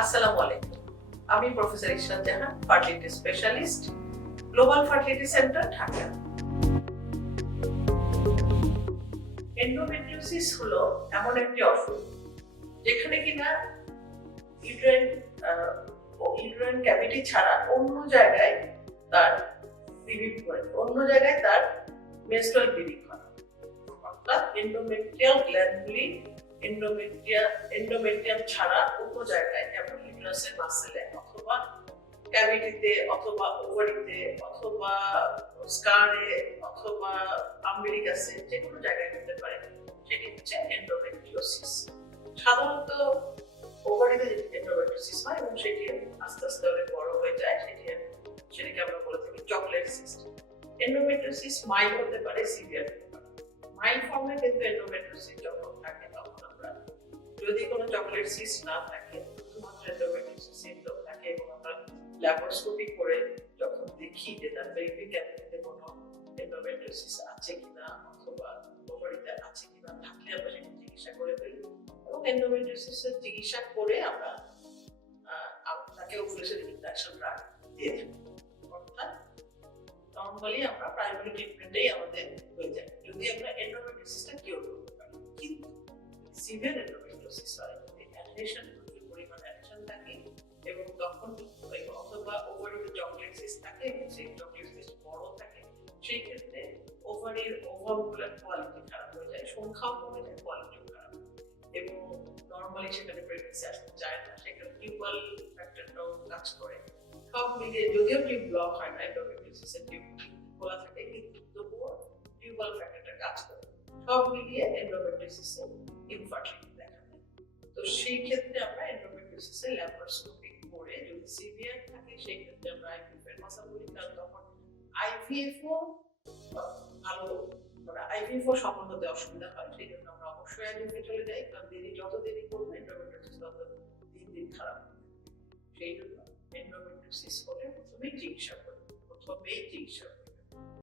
আসসালামু আলাইকুম। আমি professor Ishrat Jahan, fertility specialist, global fertility centre, Dhaka. Endometriosis হলো এমন একটি অসুখ যেখানে কিনা ইউটেরাইন ইউটেরাইন ক্যাভিটি ছাড়া তার অন্য জায়গায় তার মেনস্ট্রুয়াল ব্লিডিং হয়। অর্থাৎ এন্ডোমেট্রিয়াল গ্ল্যান্ডগুলি এন্ডোমেট্রিয়াম ছাড়া অন্য জায়গায়, যেমন ইউটেরাসের মাসেলে অথবা ক্যাভিটিতে অথবা ওভারিতে অথবা স্কারে অথবা আম্বিলিকাসে, যে কোনো জায়গায় হতে পারে, সেটি হচ্ছে এন্ডোমেট্রিওসিস। সাধারণত ওভারিতে এন্ডোমেট্রিওসিস হয় এবং সেটি আস্তে আস্তে অনেক বড় হয়ে যায়, সেটিকে আমরা বলে থাকি চকলেট সিস্ট। এন্ডোমেট্রিওসিস মাইল্ড হতে পারে, সিভিয়ার হতে পারে। মাইল্ড ফর্মে কিন্তু এন্ডোমেট্রিওসিস যখন থাকে তখন আমরা, যদি কোনো চকলেট সিস্ট না থাকে, শুধুমাত্র এন্ডোমেট্রিওসিস সিম্পটম থাকে এবং আমরা ল্যাপারোস্কোপি করে যখন দেখি যে তার পেলভিক ক্যাভিটিতে কোনো এন্ডোমেট্রিওসিস আছে কিনা অথবা ওভারিতে আছে কিনা, থাকলে আমরা সেটি চিকিৎসা করে ফেলি এবং এন্ডোমেট্রিওসিসের চিকিৎসা করে আমরা তাকে ওভুলেশন ইনজেকশন দিয়ে থাকি। অর্থাৎ নরমালি আমরা প্রাইমারি ট্রিটমেন্টেই আমাদের হয়ে যায় যদি আমরা এন্ডোমেট্রিওসিসটা কিওর করতে পারি। কিন্তু সিভিয়ার এন্ডোমেট্রিওসিস হয়, অ্যাডহেশন, প্রচুর পরিমাণে অ্যাডহেশন থাকে এবং তখন অথবা ওভারিতে চকলেট সিস্ট থাকে এবং সেই চকলেট সিস্ট বড় থাকে, সেই ক্ষেত্রে ওভারির ওভারগুলোর কোয়ালিটি খারাপ হয়ে যায়, সংখ্যাও কমে যায়, কোয়ালিটিও খারাপ, এবং নরমালি সেখানে প্রেগন্যান্সি আসতে চায় না, সেখানে টিউবাল ফ্যাক্টরটাও কাজ করে। সব মিলিয়ে যদিও টিউব ব্লক হয় না, এন্ডোমেট্রিওসিসের টিউব খোলা থাকে, কিন্তু তবুও টিউবাল ফ্যাক্টরটা কাজ করে। সব মিলিয়ে এন্ডোমেট্রিওসিসে ইনফার্টিলিটি দেখা দেয়। তো সেই ক্ষেত্রে আমরা এন্ডোমেট্রিওসিসে ল্যাপারোস্কোপি করে, যদি সিভিয়ার থাকে সেই ক্ষেত্রে আমরা আইভিএফ এর কথা বলি, কারণ তখন আইভিএফও ভালো, মানে আইভিএফও সফল হতে অসুবিধা হয়, সেই জন্য আমরা অবশ্যই আইভিএফে চলে যাই, কারণ যত দেরি করবে এন্ডোমেট্রিওসিস তত দিন দিন খারাপ হবে। সেই জন্য এন্ডোমেট্রিওসিস হলে প্রথমেই চিকিৎসা করি।